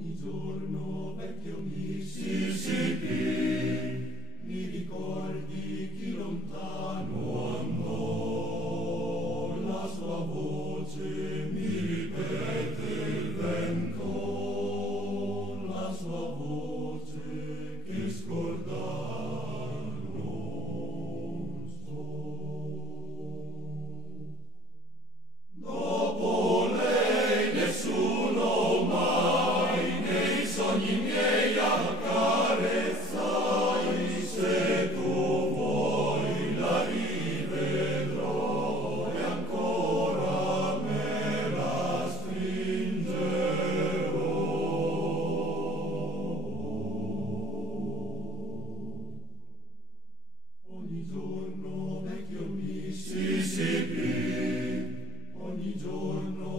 Ogni giorno vecchio Mississippi, mi ricordi chi lontano andò, la sua voce mi ripete il vento, la sua voce che scordar non so. Dopo lei nessuno mai nei sogni miei accarezzai, se tu vuoi la rivedrò e ancora me la stringerò. Ogni giorno vecchio Mississippi, ogni giorno